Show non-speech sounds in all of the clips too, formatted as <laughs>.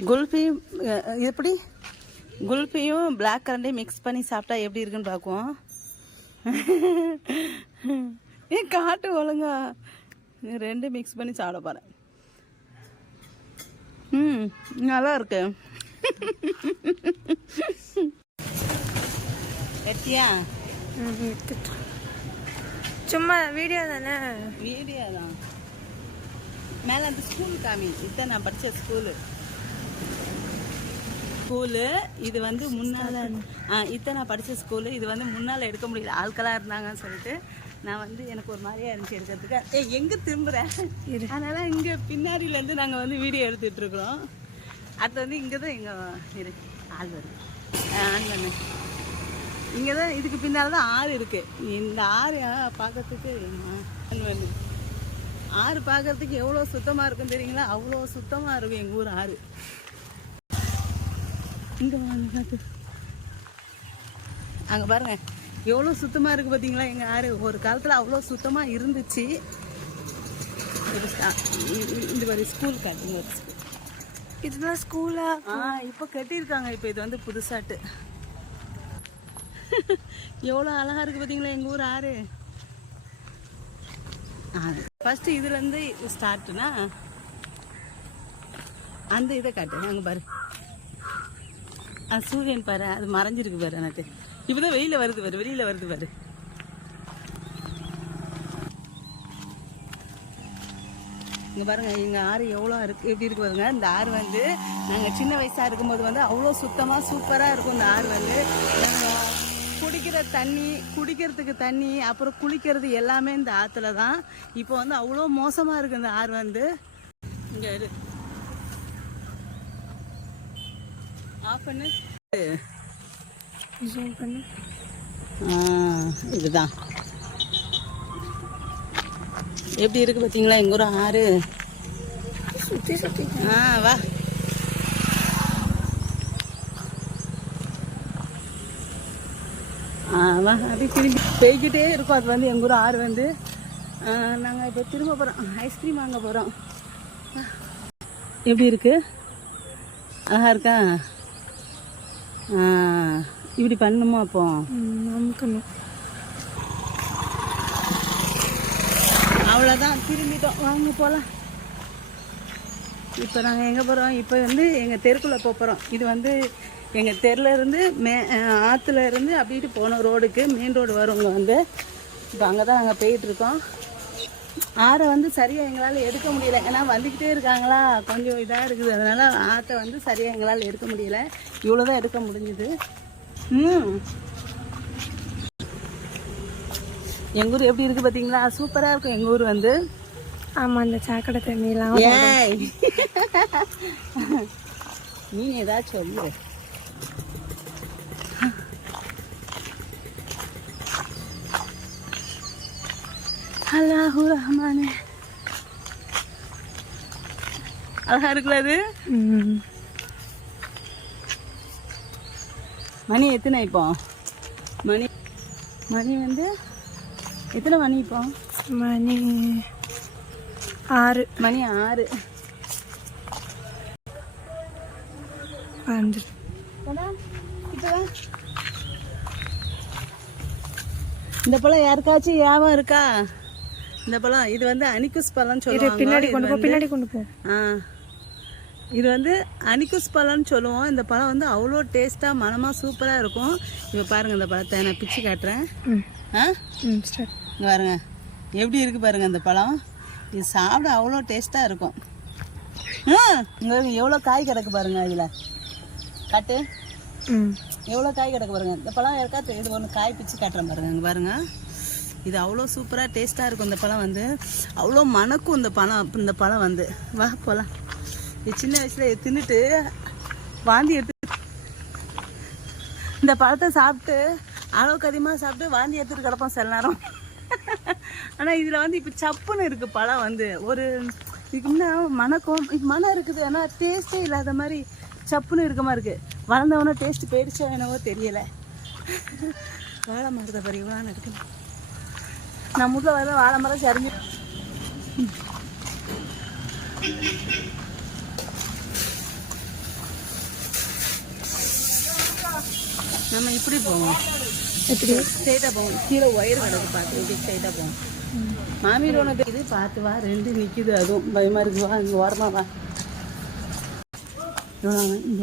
இது எப்படி? குல்ஃபியும் black கரண்டையும் mix பண்ணி சாப்பிட்டா எப்படி இருக்குன்னு பார்க்குவோம். ஏன் காட்டு ஒழுங்கா. இது ரெண்டும் மிக்ஸ் பண்ணி சாப்பிட போகிறேன் ம் நல்லா இருக்கு. வெட்டியா? சும்மா வீடியோ தானே? வீடியோ தான். மேலே அந்த ஸ்கூல் காமி. இதான் நான் படித்த ஸ்கூலு ஸ்கூலு இது வந்து முன்னால் நான் படித்த ஸ்கூலு இது வந்து முன்னால் எடுக்க முடியல. ஆட்களாக இருந்தாங்கன்னு சொல்லிட்டு நான் வந்து எனக்கு ஒரு மாதிரியா இருந்துச்சு எடுக்கிறதுக்கு. ஏய் எங்கே திரும்புகிறேன் அதனால இங்கே பின்னாடியிலேருந்து நாங்கள் வந்து வீடியோ எடுத்துட்டு இருக்கிறோம். அடுத்து வந்து இங்கே தான் எங்கள் இரு ஆள் வருது. ஆ, ஆன் பண்ணு இங்கே தான் இதுக்கு பின்னால் தான் ஆறு இருக்குது இந்த ஆறு பார்க்கறதுக்கு ஆன் பண்ணு ஆறு பார்க்கறதுக்கு எவ்வளோ சுத்தமாக இருக்கும் தெரியுங்களா? அவ்வளோ சுத்தமாக இருக்கும் எங்கள் ஊர் ஆறு. இங்கே வாங்க அங்கே பாருங்க. எவ்வளோ சுத்தமாக இருக்குது பார்த்தீங்களா எங்கள் ஆறு ஒரு காலத்தில் அவ்வளோ சுத்தமாக இருந்துச்சு. இந்த மாதிரி ஸ்கூல் காட்டுங்க இதுதான் ஸ்கூலா ஆ? இப்போ கட்டியிருக்காங்க. இப்போ இது வந்து புதுசாட்டு. எவ்வளோ அழகா இருக்கு பார்த்தீங்களா எங்கள் ஊர் ஆறு? ஃபஸ்ட்டு இதுலேருந்து ஸ்டார்ட்னா அந்த இதை காட்டு. அங்கே பாரு. அது சூரியன் பாரு அது மறைஞ்சிருக்கு பாரு எனக்கு. இப்போதான் வெளியில் வருது பாரு வெளியில் வருது பாரு. இங்கே பாருங்க எங்க ஆறு எவ்வளோ இருக்கு எப்படி இருக்கு பாருங்க. இந்த ஆறு வந்து நாங்கள் சின்ன வயசா இருக்கும்போது வந்து அவ்வளோ சுத்தமாக சூப்பராக இருக்கும் இந்த ஆறு வந்து. குடிக்கிற தண்ணி குடிக்கிறதுக்கு தண்ணி அப்புறம் குளிக்கிறது எல்லாமே இந்த ஆற்றுல தான். இப்போ வந்து அவ்வளோ மோசமாக இருக்குது இந்த ஆறு வந்து. இங்கே இரு ஆஃப் பண்ணு ஜூம் பண்ணு. ஆ, இதுதான். எப்படி இருக்கு பார்த்தீங்களா? எங்கள் ஊர் ஆறு. சுற்றி சுற்றி ஆ வா. ஆ வா. அப்படியே திரும்பி போய்கிட்டே இருக்கும். அது வந்து எங்கள் ஊர் ஆறு வந்து. நாங்கள் இப்போ திரும்ப போகிறோம் ஐஸ்கிரீம் வாங்க போகிறோம் எப்படி இருக்கு? அழகா இருக்கா? இப்படி பண்ணுமா அப்போ? நமக்கணும் அவ்வளோதான் திரும்பிட்டோம். வாங்க போகலாம் இப்போ நாங்கள் எங்கே போகிறோம் இப்போ வந்து எங்கள் தெருக்குள்ளே போக போகிறோம் இது வந்து எங்கள் தெருல இருந்து மே ஆற்றுல இருந்து அப்படிட்டு போனோம். ரோடுக்கு மெயின் ரோடு வரும் வந்து. இப்போ அங்கே தான் நாங்கள் போயிட்டுருக்கோம் ஆறை வந்து சரியாக எங்களால் எடுக்க முடியல. ஏன்னா வந்துக்கிட்டே இருக்காங்களா? கொஞ்சம் இதாக இருக்குது. அதனால ஆற்றை வந்து சரியாக எங்களால் எடுக்க முடியல. இவ்வளோ தான் எடுக்க முடிஞ்சுது. ம். எங்கள் ஊர் எப்படி இருக்குது பார்த்தீங்களா சூப்பராக இருக்கும் எங்கள் ஊர் வந்து. ஆமாம் அந்த சாக்கடை தண்ணியெல்லாம் ஏய். <laughs> நீ ஏதாச்சும் சொல்லு அல்லாஹு ரஹ்மானே. அழகா இருக்குல்ல அது. மணி எத்தனை இப்போ? மணி மணி வந்து எத்தனை மணி இப்போ? மணி ஆறு. மணி ஆறு. வந்து இந்த பழம் யாருக்காச்சும் ஞாபகம் இருக்கா? இந்த பழம் இது வந்து அனிகுஸ் பழம்னு சொல்லுவாங்க. பின்னாடி கொண்டு போ பின்னாடி கொண்டு போ. ஆ இது வந்து அனிகுஸ் பழம்னு சொல்லுவோம். இந்த பழம் வந்து அவ்வளோ டேஸ்ட்டாக மனமாக சூப்பராக இருக்கும். இப்போ பாருங்கள் இந்த பழத்தை நான் பிச்சு காட்டுறேன். ஆ? இங்க பாருங்க. எப்படி இருக்கு பாருங்க இந்த பழம்? இது சாப்பிட அவ்வளோ டேஸ்ட்டாக இருக்கும். இங்கே எவ்வளோ காய் கிடக்கு பாருங்க அதில். காட்டு. எவ்வளோ காய் கிடக்கு பாருங்க. இந்த பழம் இருக்கா இது ஒன்று காய் பிச்சு காட்டுறேன் பாருங்க இங்கே பாருங்க. இது அவ்வளோ சூப்பராக டேஸ்ட்டாக இருக்கும் இந்த பழம் வந்து. அவ்வளோ மணக்கும் இந்த பழம் இந்த பழம் வந்து. வா போகலாம் இது சின்ன வயசுல தின்னுட்டு வாந்தி எடுத்து இந்த பழத்தை சாப்பிட்டு அளவுக்கு அதிகமாக சாப்பிட்டு வாந்தி எடுத்துட்டு கிடப்போம் சில நேரம். ஆனால் இதில் வந்து இப்போ சப்புன்னு இருக்குது பழம் வந்து. ஒரு இதுக்கு முன்னே மணக்கும் இது மனம் இருக்குது ஆனால் டேஸ்ட்டே இல்லாத மாதிரி சப்புன்னு இருக்க மாதிரி இருக்குது வளர்ந்தவொன்னே டேஸ்ட் போயிடுச்சோ என்னவோ தெரியலை. வாழை மரத்தை பறி இவ்வளோ இருக்குது நம்ம வீட்டில் வர வாழை மரம் சரிஞ்சு நம்ம இப்படி போவோம். இப்படி ஸ்ட்ரைட்டாக போவோம். கீழே ஒயர் கிடக்கு பார்த்து இப்படி ஸ்ட்ரைட்டாக போவோம். மாமியில் ஒன்று இது பார்த்து வா ரெண்டு நிற்கிது அதுவும் பயமாக இருக்குது வா இங்கே ஓரமாக வா. இந்த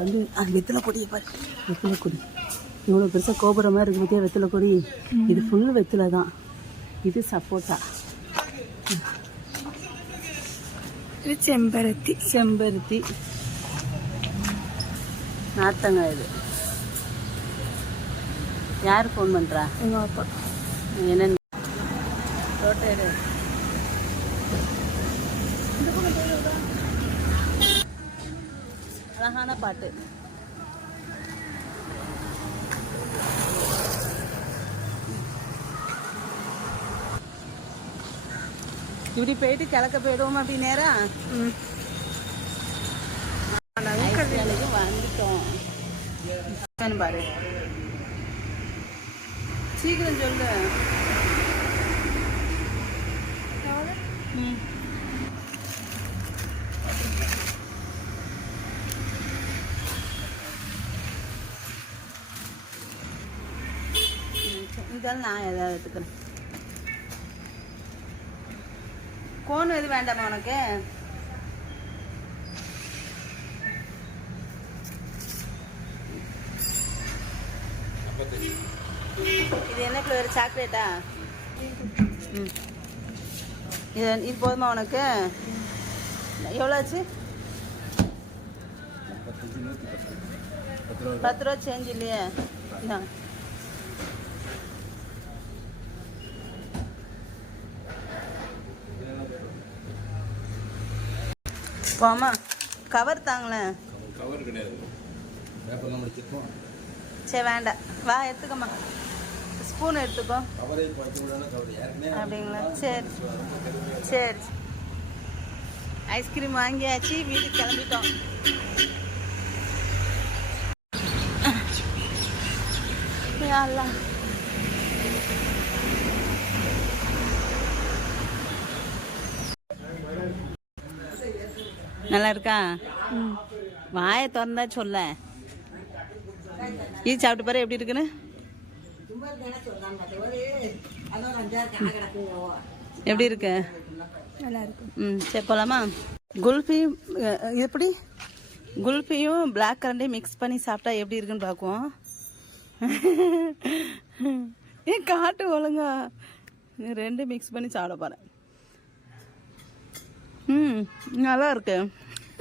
வந்து அந்த வெத்தலை கொடியை பாரு. வெத்தலை கொடி. இவ்வளோ பெருசாக கோபுரமாக இருக்குது பார்த்தியா வெத்தலை கொடி. இது ஃபுல் வெத்தலை தான். இது சப்போட்டா. இது செம்பருத்தி. செம்பருத்தி. நாத்தங்காய் இது. யார் ஃபோன் பண்ணுறா எங்கள் அப்பா. என்னன்னு. அழகான பாட்டு. இப்படி போயிட்டு கிழக்க போயிடுவோம் அப்படி நேரா? ம். ஐஸ்வேலைக்கு வந்துட்டோம் பாரு. சீக்கிரம் சொல்லு. ம். இதெல்லாம் நான் ஏதாவது எடுத்துக்கிறேன். கோன் எது வேண்டாமா உனக்கு? இது என்ன ஃப்ளேவர் சாக்லேட்டா? ம். இது இது போதுமா உனக்கு? எவ்வளோ ஆச்சு? பத்து ரூபா சேஞ்ச் இல்லையே. இந்தாங்க. போமா கவர் தாங்களேன் கவர் கிடையாது பேப்பர்லாம் முடிச்சிருக்கோம் சரி வேண்டாம். வா எடுத்துக்கம்மா. ஸ்பூன் எடுத்துக்கோ. அப்படிங்களா? சரி. சரி. ஐஸ்கிரீம் வாங்கியாச்சு வீட்டுக்கு கிளம்பிட்டோம். யாரெல்லாம்? நல்லா இருக்கா வாயை திறந்தா சொல்ல. இது சாப்பிட்டு பாரு எப்படி இருக்குன்னு? எப்படி இருக்கு? நல்லா இருக்கும் ம் சரி போகலாமா இது எப்படி? குல்ஃபியும் பிளாக் கரண்டையும் மிக்ஸ் பண்ணி சாப்பிட்டா எப்படி இருக்குன்னு பார்க்குவோம். ஏன் காட்டு ஒழுங்கா. ரெண்டும் மிக்ஸ் பண்ணி சாப்பிட போகிறேன் ம் நல்லா இருக்கு